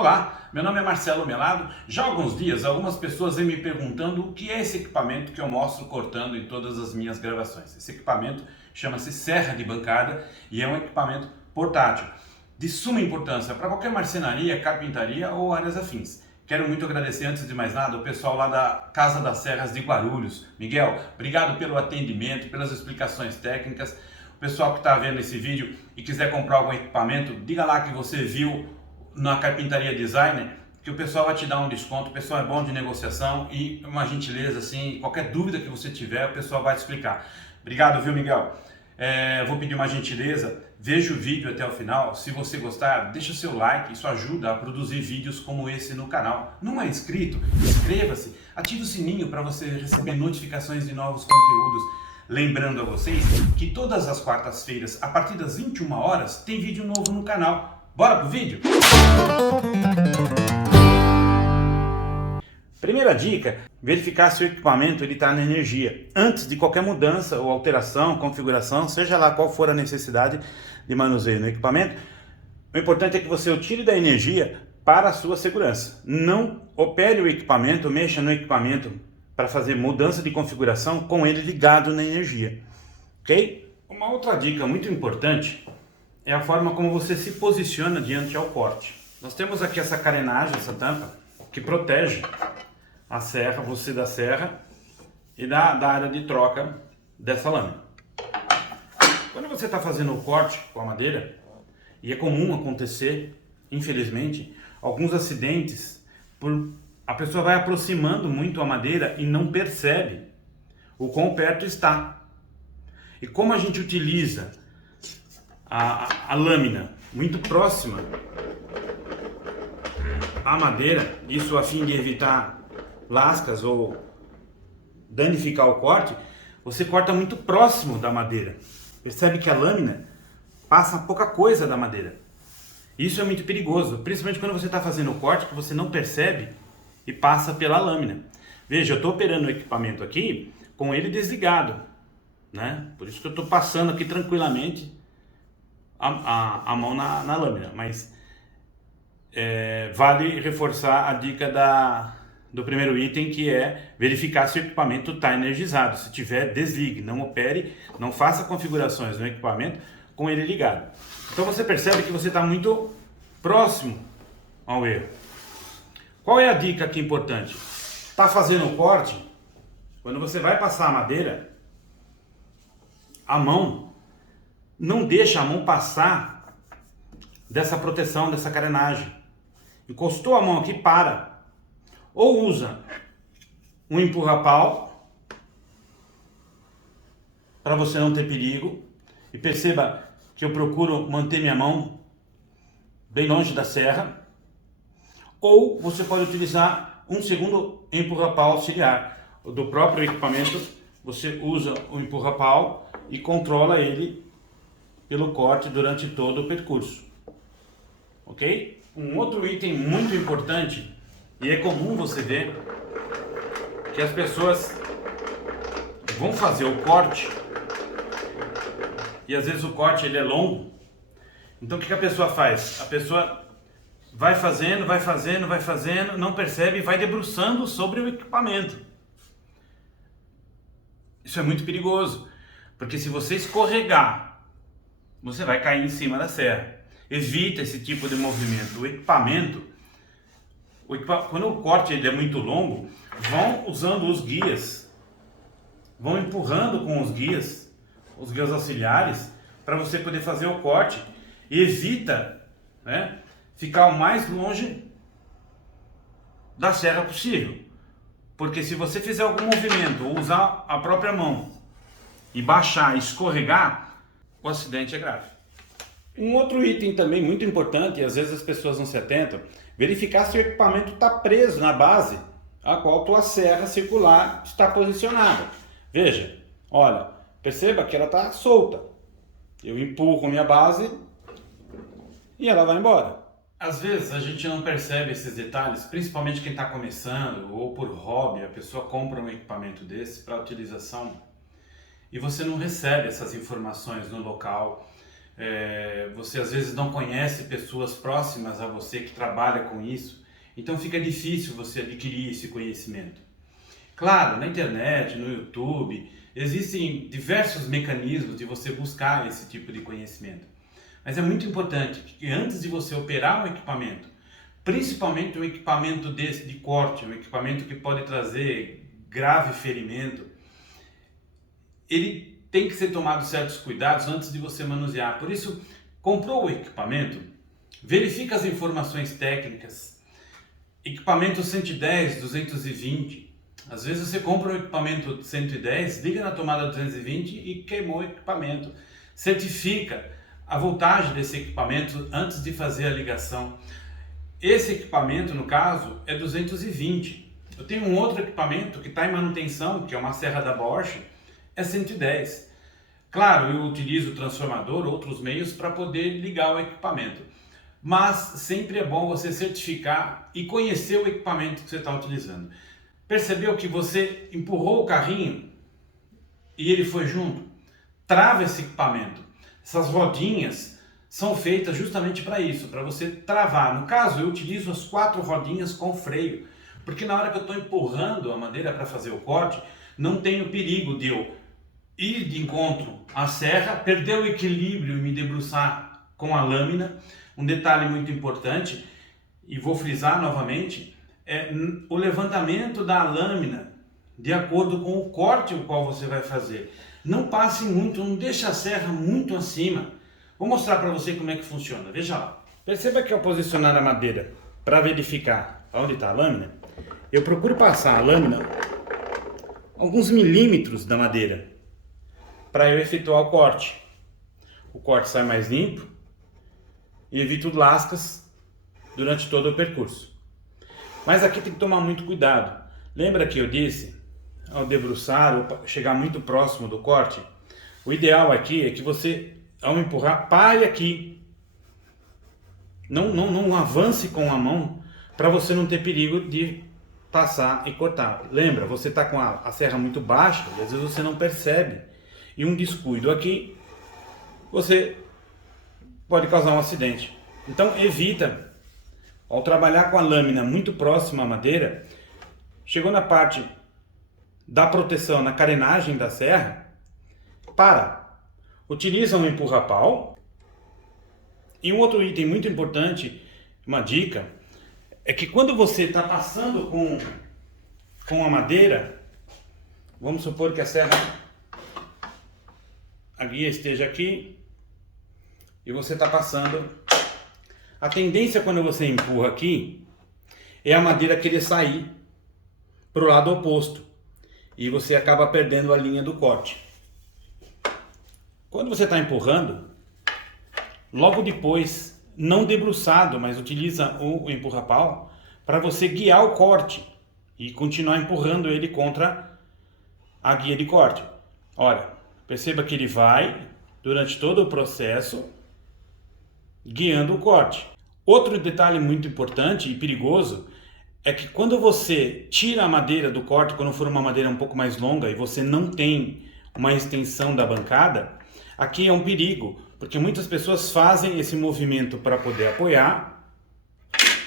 Olá, meu nome é Marcelo Melado. Já há alguns dias, algumas pessoas vêm me perguntando o que é esse equipamento que eu mostro cortando em todas as minhas gravações. Esse equipamento chama-se serra de bancada e é um equipamento portátil, de suma importância para qualquer marcenaria, carpintaria ou áreas afins. Quero muito agradecer, antes de mais nada, o pessoal lá da Casa das Serras de Guarulhos. Miguel, obrigado pelo atendimento, pelas explicações técnicas. O pessoal que está vendo esse vídeo e quiser comprar algum equipamento, diga lá que você viu na Carpintaria Designer, que o pessoal vai te dar um desconto. O pessoal é bom de negociação e uma gentileza, assim, qualquer dúvida que você tiver, o pessoal vai te explicar. Obrigado, viu, Miguel? Vou pedir uma gentileza, veja o vídeo até o final. Se você gostar, deixa o seu like, isso ajuda a produzir vídeos como esse no canal. Não é inscrito? Inscreva-se, ative o sininho para você receber notificações de novos conteúdos. Lembrando a vocês que todas as quartas-feiras, a partir das 21 horas, tem vídeo novo no canal. Bora pro vídeo? Primeira dica, verificar se o equipamento está na energia. Antes de qualquer mudança ou alteração, configuração, seja lá qual for a necessidade de manuseio no equipamento, o importante é que você o tire da energia para a sua segurança. Não opere o equipamento, mexa no equipamento para fazer mudança de configuração com ele ligado na energia. Ok? Uma outra dica muito importante é a forma como você se posiciona diante ao corte. Nós temos aqui essa carenagem, essa tampa, que protege a serra, você da serra e da área de troca dessa lâmina. Quando você está fazendo o corte com a madeira, e é comum acontecer, infelizmente, alguns acidentes, a pessoa vai aproximando muito a madeira e não percebe o quão perto está. E como a gente utiliza a lâmina muito próxima à madeira, isso a fim de evitar lascas ou danificar o corte, você corta muito próximo da madeira. Percebe que a lâmina passa pouca coisa da madeira. Isso é muito perigoso, principalmente quando você está fazendo o corte que você não percebe e passa pela lâmina. Veja, eu estou operando o equipamento aqui com ele desligado, né? Por isso que eu estou passando aqui tranquilamente a mão na lâmina, mas vale reforçar a dica do primeiro item, que é verificar se o equipamento está energizado. Se tiver, desligue, não opere, não faça configurações no equipamento com ele ligado. Então você percebe que você está muito próximo ao erro. Qual é a dica aqui importante? Está fazendo o corte, quando você vai passar a madeira, a mão, não deixa a mão passar dessa proteção, dessa carenagem. Encostou a mão aqui, para. Ou usa um empurra-pau para você não ter perigo. E perceba que eu procuro manter minha mão bem longe da serra. Ou você pode utilizar um segundo empurra-pau auxiliar. Do próprio equipamento, você usa o empurra-pau e controla ele pelo corte durante todo o percurso. Ok? Um outro item muito importante, e é comum você ver que as pessoas vão fazer o corte e às vezes o corte ele é longo. Então o que a pessoa faz? A pessoa vai fazendo, não percebe e vai debruçando sobre o equipamento. Isso é muito perigoso, porque se você escorregar, você vai cair em cima da serra. Evita esse tipo de movimento. O equipamento, quando o corte ele é muito longo, vão usando os guias, vão empurrando com os guias auxiliares, para você poder fazer o corte. E evita, né, ficar o mais longe da serra possível. Porque se você fizer algum movimento, ou usar a própria mão e baixar, escorregar, o acidente é grave. Um outro item também muito importante, e às vezes as pessoas não se atentam, verificar se o equipamento está preso na base a qual tua serra circular está posicionada. Veja, olha, perceba que ela está solta. Eu empurro minha base e ela vai embora. Às vezes a gente não percebe esses detalhes, principalmente quem está começando ou por hobby. A pessoa compra um equipamento desse para utilização e você não recebe essas informações no local. você às vezes não conhece pessoas próximas a você que trabalham com isso, então fica difícil você adquirir esse conhecimento. Claro, na internet, no YouTube, existem diversos mecanismos de você buscar esse tipo de conhecimento. Mas é muito importante que antes de você operar um equipamento, principalmente um equipamento desse de corte, um equipamento que pode trazer grave ferimento, ele tem que ser tomado certos cuidados antes de você manusear. Por isso, comprou o equipamento, verifica as informações técnicas, equipamento 110, 220. Às vezes você compra um equipamento 110, liga na tomada 220 e queimou o equipamento. Certifica a voltagem desse equipamento antes de fazer a ligação. Esse equipamento, no caso, é 220. Eu tenho um outro equipamento que está em manutenção, que é uma serra da Bosch, é 110. Claro, eu utilizo o transformador, outros meios para poder ligar o equipamento. Mas sempre é bom você certificar e conhecer o equipamento que você está utilizando. Percebeu que você empurrou o carrinho e ele foi junto? Trava esse equipamento. Essas rodinhas são feitas justamente para isso, para você travar. No caso, eu utilizo as 4 rodinhas com freio, porque na hora que eu estou empurrando a madeira para fazer o corte, não tem o perigo de eu ir de encontro à serra, perder o equilíbrio e me debruçar com a lâmina. Um detalhe muito importante, e vou frisar novamente, é o levantamento da lâmina de acordo com o corte o qual você vai fazer. Não passe muito, não deixe a serra muito acima. Vou mostrar para você como é que funciona, veja lá. Perceba que ao posicionar a madeira para verificar onde está a lâmina, eu procuro passar a lâmina alguns milímetros da madeira para eu efetuar o corte. O corte sai mais limpo e evito lascas durante todo o percurso. Mas aqui tem que tomar muito cuidado. Lembra que eu disse, ao debruçar ou chegar muito próximo do corte, o ideal aqui é que você, ao empurrar, pare aqui. Não avance com a mão para você não ter perigo de passar e cortar. Lembra, você está com a serra muito baixa e às vezes você não percebe. E um descuido aqui, você pode causar um acidente. Então evita, ao trabalhar com a lâmina muito próxima à madeira, chegou na parte da proteção, na carenagem da serra, utiliza um empurra-pau. E um outro item muito importante, uma dica, é que quando você está passando com a madeira, vamos supor que a guia esteja aqui e você está passando, a tendência quando você empurra aqui é a madeira querer sair para o lado oposto e você acaba perdendo a linha do corte. Quando você está empurrando, logo depois, não debruçado, mas utiliza o empurra-pau para você guiar o corte e continuar empurrando ele contra a guia de corte. Olha, perceba que ele vai durante todo o processo guiando o corte. Outro detalhe muito importante e perigoso é que quando você tira a madeira do corte, quando for uma madeira um pouco mais longa e você não tem uma extensão da bancada, aqui é um perigo, porque muitas pessoas fazem esse movimento para poder apoiar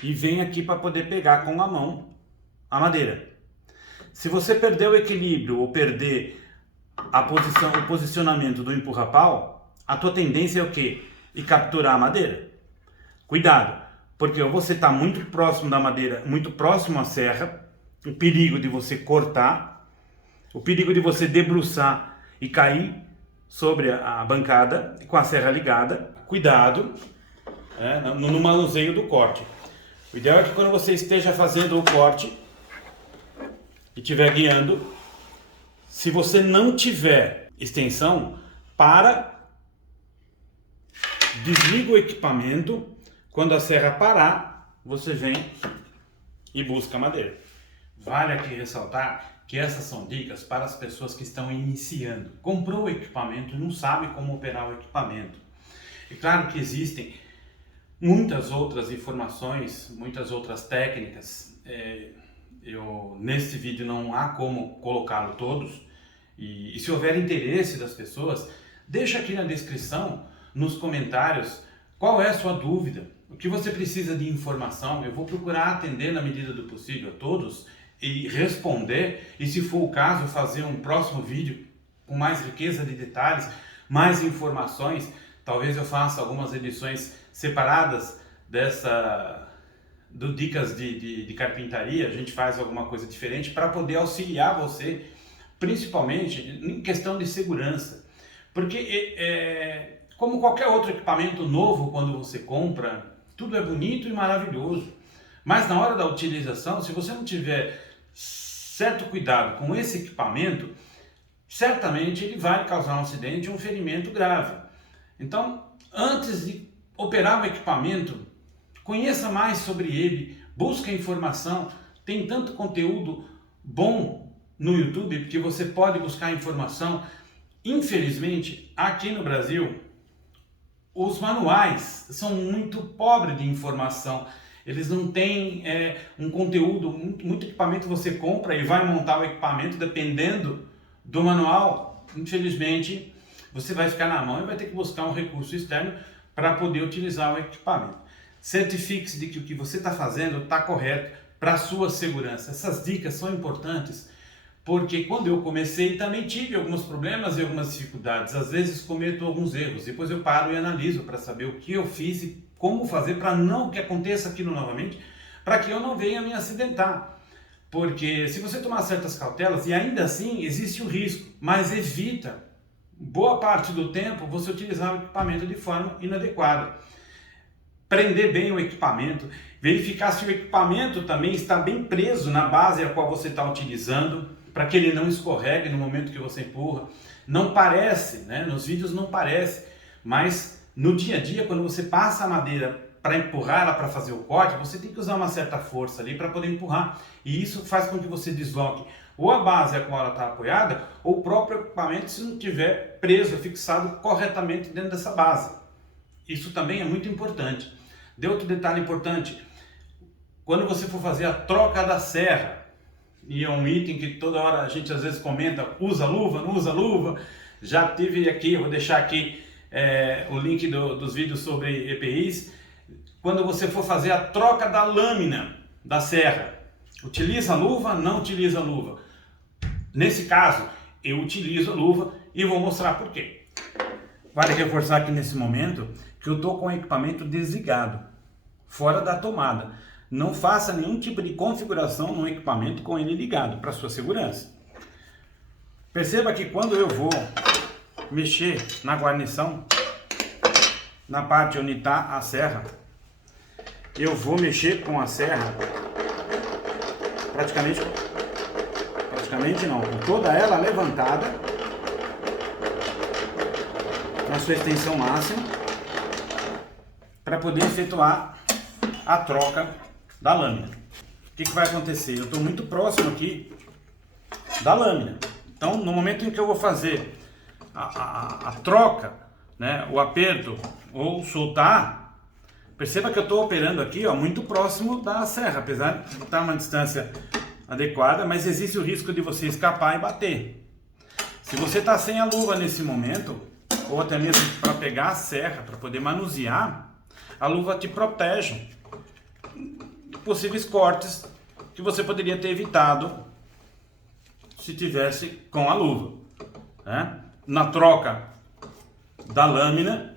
e vem aqui para poder pegar com a mão a madeira. Se você perder o equilíbrio ou perder o posicionamento do empurra-pau, a tua tendência é o quê? E capturar a madeira. Cuidado, porque você está muito próximo da madeira, muito próximo à serra, o perigo de você cortar, o perigo de você debruçar e cair sobre a bancada com a serra ligada. Cuidado no manuseio do corte. O ideal é que quando você esteja fazendo o corte e estiver guiando, se você não tiver extensão, desliga o equipamento. Quando a serra parar, você vem e busca a madeira. Vale aqui ressaltar que essas são dicas para as pessoas que estão iniciando. Comprou o equipamento e não sabe como operar o equipamento. É claro que existem muitas outras informações, muitas outras técnicas. Neste vídeo não há como colocá-lo todos. E se houver interesse das pessoas, deixa aqui na descrição nos comentários qual é a sua dúvida, o que você precisa de informação. Eu vou procurar atender na medida do possível a todos e responder, e se for o caso, fazer um próximo vídeo com mais riqueza de detalhes, mais informações. Talvez eu faça algumas edições separadas do Dicas de Carpintaria. A gente faz alguma coisa diferente para poder auxiliar você, principalmente em questão de segurança. Porque, como qualquer outro equipamento novo, quando você compra, tudo é bonito e maravilhoso. Mas na hora da utilização, se você não tiver certo cuidado com esse equipamento, certamente ele vai causar um acidente ou um ferimento grave. Então, antes de operar o equipamento, conheça mais sobre ele, busque informação. Tem tanto conteúdo bom no YouTube, porque você pode buscar informação. Infelizmente, aqui no Brasil, os manuais são muito pobres de informação. Eles não têm um conteúdo, muito equipamento você compra e vai montar o equipamento dependendo do manual. Infelizmente, você vai ficar na mão e vai ter que buscar um recurso externo para poder utilizar o equipamento. Certifique-se de que o que você está fazendo está correto para a sua segurança. Essas dicas são importantes, porque quando eu comecei também tive alguns problemas e algumas dificuldades. Às vezes cometo alguns erros, depois eu paro e analiso para saber o que eu fiz e como fazer para não que aconteça aquilo novamente, para que eu não venha me acidentar. Porque se você tomar certas cautelas, e ainda assim existe o risco, mas evita boa parte do tempo você utilizar o equipamento de forma inadequada. Prender bem o equipamento, verificar se o equipamento também está bem preso na base a qual você está utilizando, para que ele não escorregue no momento que você empurra. Não parece, né? Nos vídeos não parece, mas no dia a dia, quando você passa a madeira para empurrar ela para fazer o corte, você tem que usar uma certa força ali para poder empurrar. E isso faz com que você desloque ou a base a qual ela está apoiada, ou o próprio equipamento se não estiver preso, fixado corretamente dentro dessa base. Isso também é muito importante. De outro detalhe importante, quando você for fazer a troca da serra, e é um item que toda hora a gente às vezes comenta, usa luva, não usa luva. Já tive aqui, eu vou deixar aqui o link dos vídeos sobre EPIs. Quando você for fazer a troca da lâmina da serra, utiliza luva, não utiliza luva? Nesse caso, eu utilizo a luva e vou mostrar por quê. Vale reforçar aqui nesse momento que eu estou com o equipamento desligado, fora da tomada. Não faça nenhum tipo de configuração no equipamento com ele ligado, para sua segurança. Perceba que quando eu vou mexer na guarnição, na parte onde está a serra, eu vou mexer com a serra praticamente não, com toda ela levantada na sua extensão máxima, para poder efetuar a troca da lâmina. O que vai acontecer? Eu estou muito próximo aqui da lâmina. Então, no momento em que eu vou fazer a troca, né, o aperto ou soltar, perceba que eu estou operando aqui, ó, muito próximo da serra, apesar de estar uma distância adequada, mas existe o risco de você escapar e bater. Se você está sem a luva nesse momento, ou até mesmo para pegar a serra, para poder manusear, a luva te protege de possíveis cortes que você poderia ter evitado se tivesse com a luva, né? Na troca da lâmina,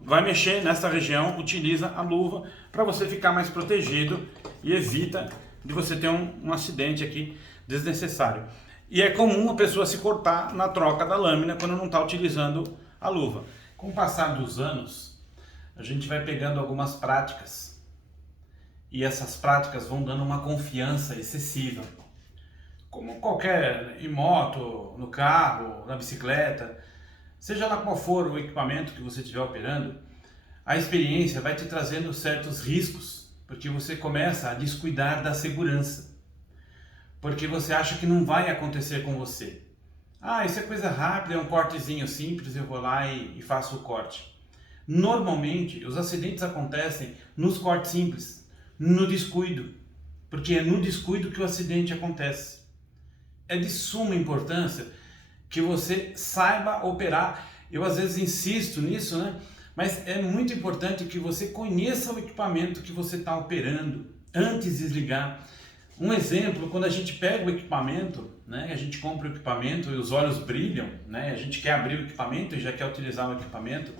vai mexer nessa região, utiliza a luva para você ficar mais protegido e evita de você ter um acidente aqui desnecessário. E é comum a pessoa se cortar na troca da lâmina quando não está utilizando a luva. Com o passar dos anos, a gente vai pegando algumas práticas e essas práticas vão dando uma confiança excessiva. Como qualquer, em moto, no carro, na bicicleta, seja lá qual for o equipamento que você estiver operando, a experiência vai te trazendo certos riscos, porque você começa a descuidar da segurança, porque você acha que não vai acontecer com você. Ah, isso é coisa rápida, é um cortezinho simples, eu vou lá e faço o corte. Normalmente, os acidentes acontecem nos cortes simples, no descuido, porque é no descuido que o acidente acontece. É de suma importância que você saiba operar. Eu às vezes insisto nisso, né? Mas é muito importante que você conheça o equipamento que você está operando antes de desligar. Um exemplo, quando a gente pega o equipamento, né, a gente compra o equipamento e os olhos brilham, né, a gente quer abrir o equipamento e já quer utilizar o equipamento,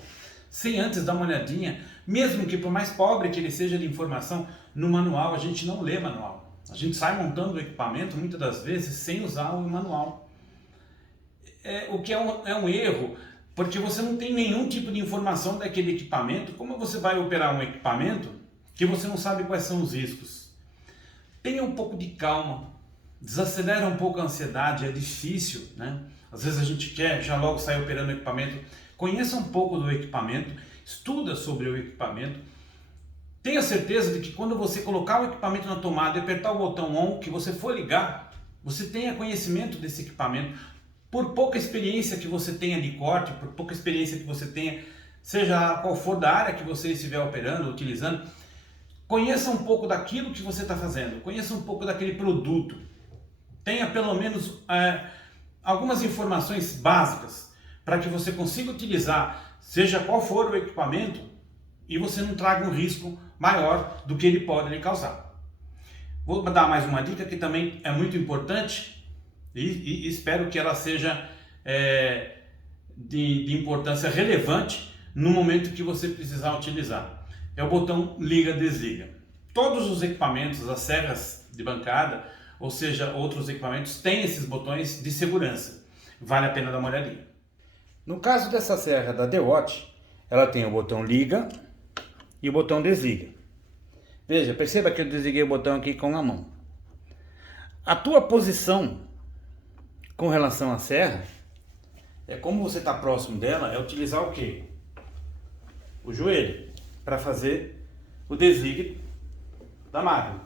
sem antes dar uma olhadinha, mesmo que por mais pobre que ele seja de informação, no manual a gente não lê manual. A gente sai montando o equipamento muitas das vezes sem usar o manual. O que é um erro, porque você não tem nenhum tipo de informação daquele equipamento. Como você vai operar um equipamento que você não sabe quais são os riscos? Tenha um pouco de calma, desacelera um pouco a ansiedade, é difícil, né? Às vezes a gente quer já logo sair operando o equipamento. Conheça um pouco do equipamento, estuda sobre o equipamento. Tenha certeza de que quando você colocar o equipamento na tomada e apertar o botão ON, que você for ligar, você tenha conhecimento desse equipamento. Por pouca experiência que você tenha de corte, por pouca experiência que você tenha, seja qual for da área que você estiver operando, utilizando, conheça um pouco daquilo que você está fazendo, conheça um pouco daquele produto. Tenha pelo menos algumas informações básicas para que você consiga utilizar, seja qual for o equipamento, e você não traga um risco maior do que ele pode lhe causar. Vou dar mais uma dica que também é muito importante e espero que ela seja de importância relevante no momento que você precisar utilizar. É o botão liga-desliga. Todos os equipamentos, as serras de bancada, ou seja, outros equipamentos, têm esses botões de segurança. Vale a pena dar uma olhadinha. No caso dessa serra da DeWatt, ela tem o botão liga e o botão desliga. Veja, perceba que eu desliguei o botão aqui com a mão. A tua posição com relação à serra, como você está próximo dela, é utilizar o quê? O joelho, para fazer o desligue da máquina.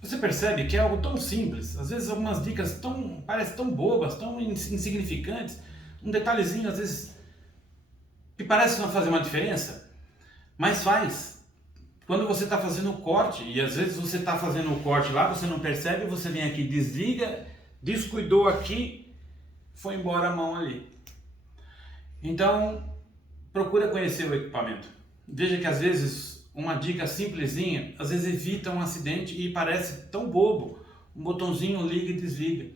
Você percebe que é algo tão simples, às vezes algumas dicas parecem tão bobas, tão insignificantes, um detalhezinho às vezes que parece não fazer uma diferença, mas faz. Quando você está fazendo o corte, e às vezes você está fazendo o corte lá, você não percebe, você vem aqui, desliga, descuidou aqui, foi embora a mão ali. Então, procura conhecer o equipamento. Veja que às vezes uma dica simplesinha, às vezes evita um acidente e parece tão bobo, um botãozinho liga e desliga.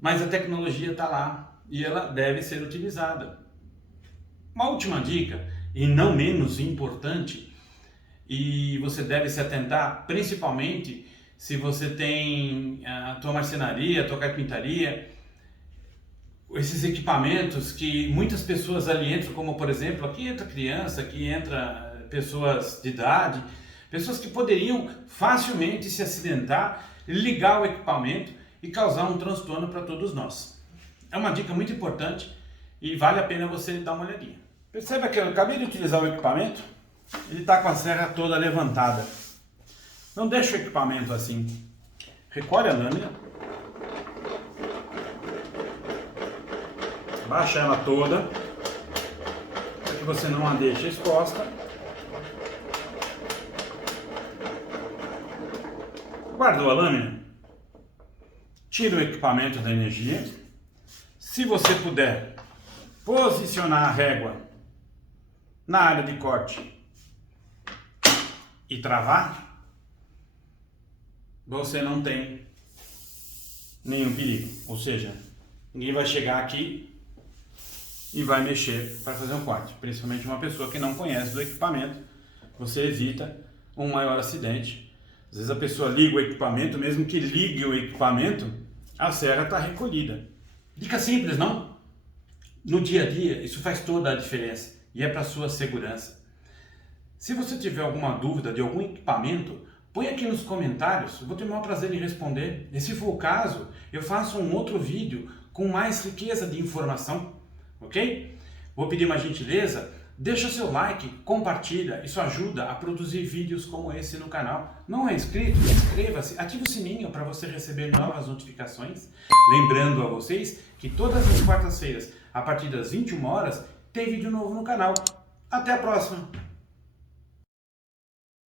Mas a tecnologia está lá e ela deve ser utilizada. Uma última dica, e não menos importante, e você deve se atentar principalmente se você tem a tua marcenaria, a tua carpintaria, esses equipamentos que muitas pessoas ali entram, como por exemplo, aqui entra criança, aqui entra pessoas de idade, pessoas que poderiam facilmente se acidentar, ligar o equipamento e causar um transtorno para todos nós. É uma dica muito importante e vale a pena você dar uma olhadinha. Perceba que eu acabei de utilizar o equipamento, ele está com a serra toda levantada. Não deixe o equipamento assim. Recolhe a lâmina, baixa ela toda, para que você não a deixe exposta. Guardou a lâmina? Tira o equipamento da energia. Se você puder posicionar a régua na área de corte e travar, você não tem nenhum perigo. Ou seja, ninguém vai chegar aqui e vai mexer para fazer um corte. Principalmente uma pessoa que não conhece do equipamento, você evita um maior acidente. Às vezes a pessoa liga o equipamento, mesmo que ligue o equipamento, a serra está recolhida. Dica simples, não? No dia a dia, isso faz toda a diferença e é para a sua segurança. Se você tiver alguma dúvida de algum equipamento, põe aqui nos comentários, eu vou ter o maior prazer em responder. E se for o caso, eu faço um outro vídeo com mais riqueza de informação, ok? Vou pedir uma gentileza, deixa seu like, compartilha, isso ajuda a produzir vídeos como esse no canal. Não é inscrito? Inscreva-se, ative o sininho para você receber novas notificações. Lembrando a vocês que todas as quartas-feiras, a partir das 21 horas, tem vídeo novo no canal. Até a próxima!